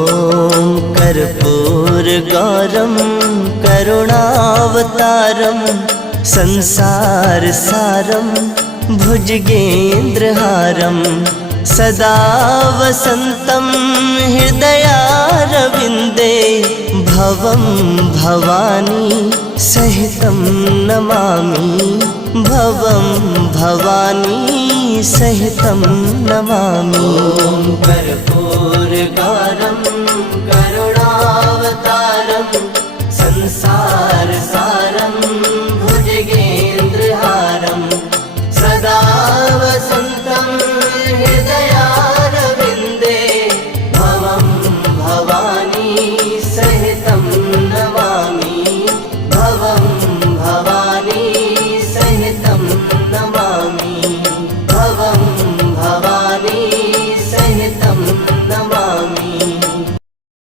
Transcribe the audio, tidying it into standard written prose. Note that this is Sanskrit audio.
ॐ कर्पूरगौरं करुणावतारं संसारसारं भुजगेन्द्रहारं सदा वसन्तं हृदयारविन्दे भवं भवानी सहितं नमामि भवं भवानी सहितं नमामि। कर्पूरगौरं करुणावतारं संसारसारं